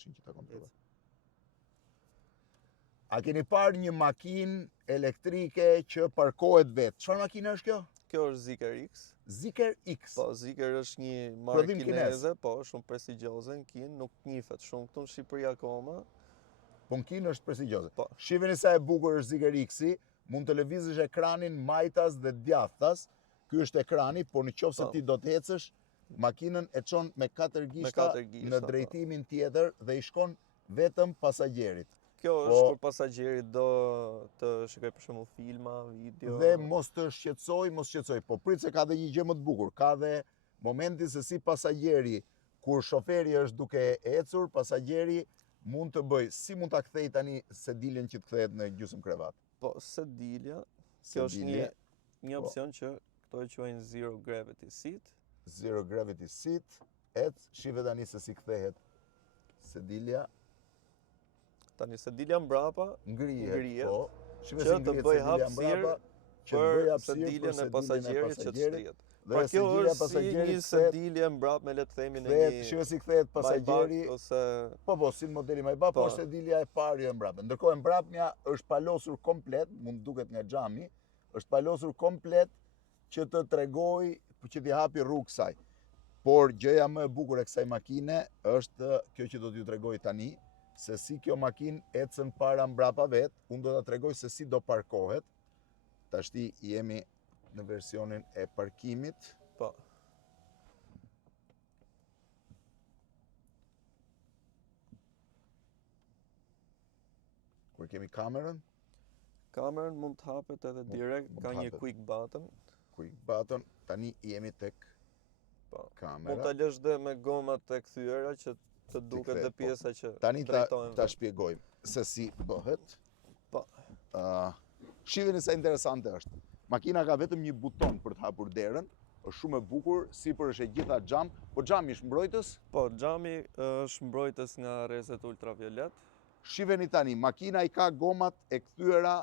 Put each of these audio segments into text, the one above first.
që ta kontrolloj. A keni parë një makinë elektrike që parkohet vetë? Çfarë makine është kjo? Kjo është Zeekr X. Zeekr X. Po, Zeekr është një markë Prodhim kineze, po, shumë prestigjioze në Kinë, nuk njihet shumë këtu në Shqipëri akoma. Po në Kinë është prestigjioze. Po. Shiheni sa e bukur është Zeekr X-i, mund të lëvizësh ekranin majtas dhe djathtas. Ky është ekrani, por në qoftë se ti do të ecësh, makinën e çon me 4 gishta në drejtimin tjetër dhe i shkon vetëm pasagerit. Kjo është kur pasagjeri do të shikoj për shembull filma, video. Dhe mos të shqetësoj, po prit se ka dhe një gjë më të bukur. Ka dhe momenti se si pasagjeri, kur shoferi është duke ecur, pasagjeri mund të bëj, si mund ta kthej tani sediljen që të kthehet në gjysmë krevat. Po, sedilja, kjo është një opsion që këto e quajnë Zero Gravity Seat. Zero Gravity Seat, shive tani se si kthehet sedilja. Tani sedilja mbrapa ngrihet, po. Shive si ngrihet sedilja mbrapa, që bëj hapësirë për sediljen e pasagerit që të shtrihet. Pra kjo është si një sedilje mbrapa me le të themi në një. Shive si kthehet pasageri ose po, si në modeli Maybach, po është sedilja e parë jo e mbrapa. Ndërkohë e mbrapmja është palosur komplet, mund duket nga xhami, është palosur komplet që të tregoj, që t'i hapi rrugë kësaj. Por gjëja më e bukur e kësaj makine është kjo që do t'ju tregoj tani, se si kjo makinë ecën para mbrapa vet, unë do ta tregoj se si do parkohet. Tashti jemi në versionin e parkimit. Po. Kur kemi kamerën? Kamerën mund të hapet edhe direkt, ka një quick button. Quick button, tani jemi tek kamera. Mund ta lësh dhe me gomat e kthyera që të duket dhe pjesa që tani ta shpjegojmë se si bëhet. Po. Shiheni sa interesante është. Makina ka vetëm një buton për të hapur derën, është shumë e bukur, sipër është e gjitha xham, po xhami është mbrojtës? Po, xhami është mbrojtës nga rrezet ultraviolet. Shiheni tani, makina i ka gomat e kthyera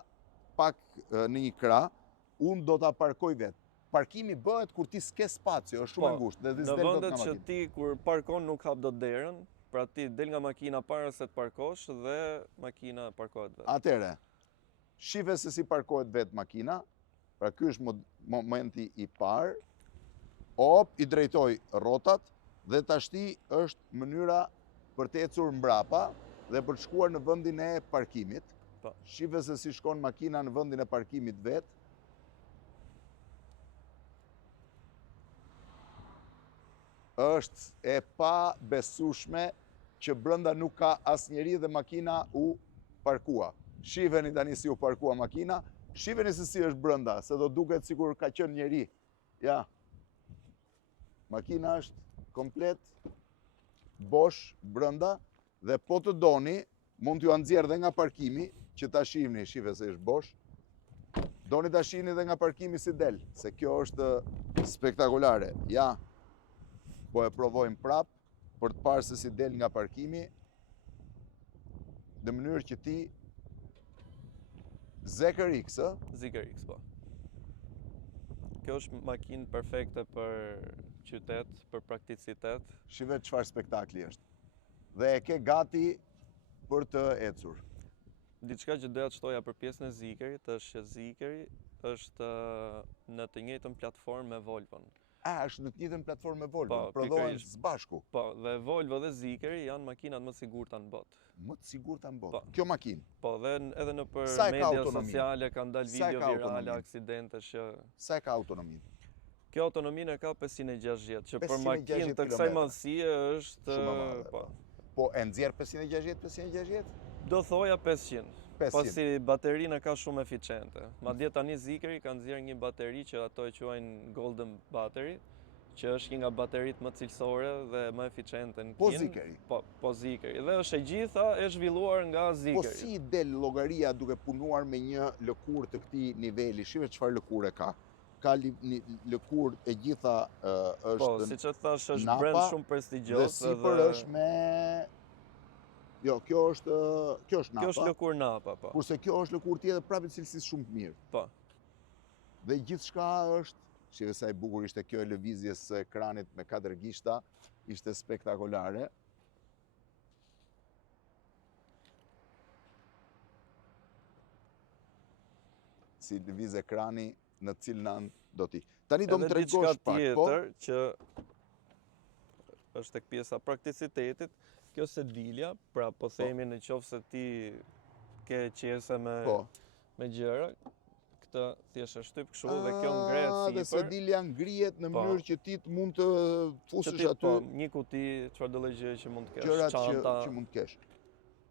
pak në një krah, unë do ta parkoj vetë. Parkimi bëhet kur ti s'ke spacio, është shumë e ngushtë dhe në vendet që ti kur parkon nuk hap dot derën, pra ti del nga makina para se të parkosh dhe makina parkohet vetë. Atëre, shive se si parkohet vetë makina, pra ky është momenti i parë, i drejtoj rrotat dhe tashti është mënyra për të ecur mbrapa dhe për të shkuar në vendin e parkimit. Shive se si shkon makina në vendin e parkimit vetë. Është e pa besueshme që brenda nuk ka asnjëri dhe makina u parkua. Shiheni tani si u parkua makina, shiheni se si është brenda, se do duket sikur ka qenë njeri. Ja. Makina është komplet bosh brenda dhe po të doni, mund t'ju nxjerr dhe nga parkimi, që ta shihni, se është bosh. Doni ta shihni dhe nga parkimi si del, se kjo është spektakolare. Ja. Po e provojmë prap për të parë se si del nga parkimi në mënyrë që ti Zeekr X, Zeekr X, po. Kjo është makinë perfekte për qytet, për prakticitet. Shive çfarë spektakli është. Dhe e ke gati për të ecur. Diçka që doja të shtoja për pjesën e Zeekrit është që Zeekri është në të njëjtën platformë me Volvon. Është në të njëjtën platformë me Volvo, prodhohen së bashku. Po, dhe Volvo dhe Zeekri janë makinat më të sigurta në botë. Më të sigurta në botë. Kjo makinë. Po, dhe edhe në për media sociale kanë dalë video virale, aksidente që. Sa e ka autonominë? Kjo autonominë e ka 560, që për makinë të kësaj madhësie është Po e nxjerr 560? Do thoja 500. Pasi baterinë ka shumë eficiente. Madje tani Zeekri ka nxjerrë një bateri që ato e quajnë Golden Battery, që është një nga bateritë më cilësore dhe më eficiente në Kinë. Po Zeekri? Po Zeekri. Dhe është e gjitha e zhvilluar nga Zeekri. Po si del llogaria duke punuar me një lëkurë të këtij niveli? Shive çfarë lëkure ka? Ka lëkurë e gjitha është. Po, siç e thash, është brand shumë prestigjioz dhe sipër është me Jo, kjo është napa. Kjo është lëkurë napa, po. Kurse kjo është lëkurë tjetër prapë cilësisë shumë të mirë. Po. Dhe gjithçka është, shive sa e bukur ishte kjo e lëvizjes së ekranit me 4 gishta, ishte spektakolare. si lëviz ekrani në cilën anë do t'i. Tani do më Edhe tregosh diçka pak, tjetër që është tek pjesa prakticitetit, kjo sedilja, pra po themi në qoftë se ti ke qese me gjëra, këtë thjesht e shtyp kështu dhe kjo ngrehet sipër. Dhe sedilja ngrihet në mënyrë që ti mund të fusësh aty një kuti, çfarë do lloj gjëje që mund të kesh, gjërat çanta që mund të kesh.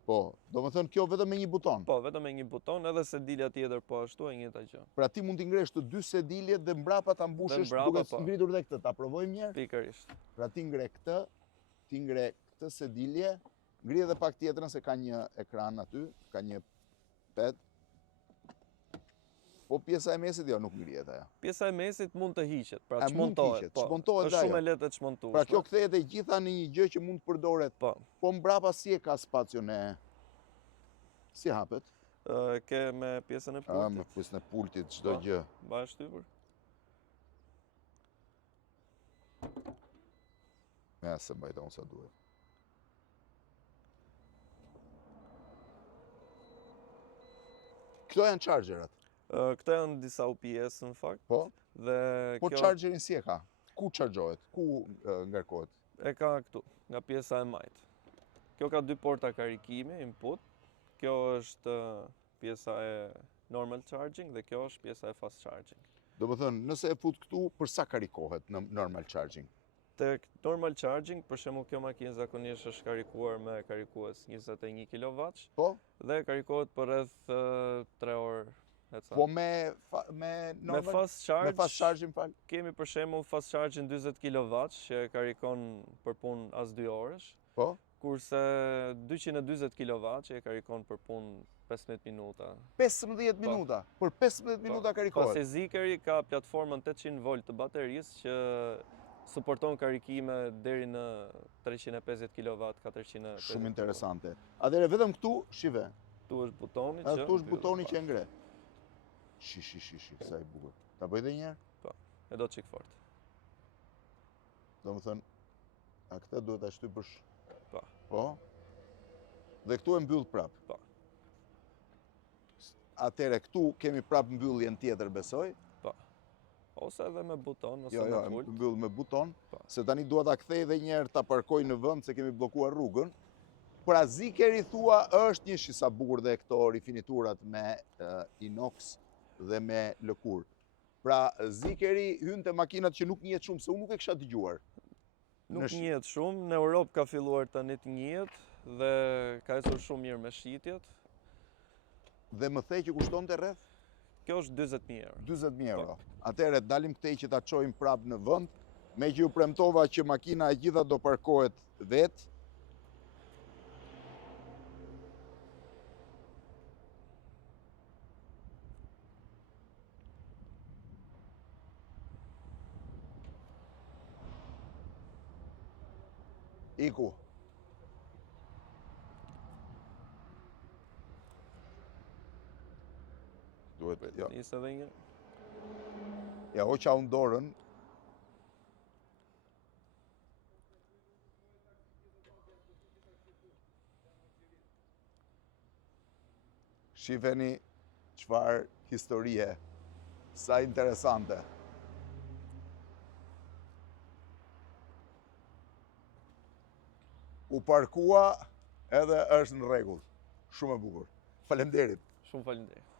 Po, do më thënë kjo vetëm me një buton. Po, vetëm me një buton, edhe sedilja tjetër po ashtu e njëjta gjë. Pra ti mund t'i ngresh të dy sediljet dhe mbrapa ta mbushësh duke ngritur dhe këtë. Ta provojmë një herë? Pikërisht. Pra ti ngre këtë sedilje, ngri edhe pak tjetrën se ka një ekran aty, ka një pad. Po pjesa e mesit jo nuk ngrihet ajo. Pjesa e mesit mund të hiqet, pra çmontohet. Është shumë e lehtë të çmontuar. Pra kjo kthehet e gjitha në një gjë që mund të përdoret. Po mbrapa si e ka spacion e si hapet? Ke me pjesën e pultit. Me pjesën e pultit çdo gjë. Mbaj shtypur. Ja se mbajton sa duhet. Këto janë chargerat. Këto janë disa UPS në fakt. Po? Po chargerin si e ka? Ku chargjohet? Ku ngarkohet? E ka këtu, nga pjesa e majt. Kjo ka dy porta karikimi, input. Kjo është pjesa e normal charging dhe kjo është pjesa e fast charging. Do më thënë, nëse e fut këtu, për sa karikohet në normal charging? Tek normal charging, për shembull kjo makinë zakonisht është karikuar me karikues 21 kW. Po? Dhe karikohet për rreth 3 orë. Po me fast charging, kemi për shembull fast charging 40 kW që karikon për punë as 2 orësh. Po? Kurse 220 kW që e karikon për punë 15 minuta. 15 minuta? Për 15 minuta karikohet? Pasi Zikeri ka platformën 800 volt të baterisë që suporton karikime deri në 350 kW, 450 kW. Shumë interesante. Atëherë vetëm këtu, shive. Këtu është butoni që... Këtu është butoni që e ngre. Shi, sa i bukur. Ta bëj dhe njerë? Po, e do qik fort. Do më thënë, a këta duhet ta shtypësh? Po. Po? Dhe këtu e mbyll prap? Po. Atëherë këtu kemi prap mbylljen tjetër, besoj? Po. Ose edhe me buton, ose me pult. Jo, mbyll me buton, se tani duhet ta kthej dhe njerë ta parkoj në vend se kemi bllokuar rrugën. Pra Zikeri thua është një shisa bukur dhe këto rifiniturat me inox dhe me lëkur. Pra Zikeri hyn te makinat që nuk njihet shumë, se unë nuk e kisha dëgjuar. Nuk njihet shumë, në Europë ka filluar tani të njihet dhe ka ecur shumë mirë me shitjet. Dhe më thej që kushtonte rreth? Kjo është 40.000 euro. 40.000 euro. Atëherë dalim këtej që ta çojmë prap në vend, me që ju premtova që makina e gjitha do parkohet vetë. Iku. Duhet, jo. Nisë edhe një. Ja, hoqa unë dorën. Shifeni çfarë historie. Sa interesante. U parkua edhe është në rregull. Shumë e bukur. Faleminderit. Shumë faleminderit.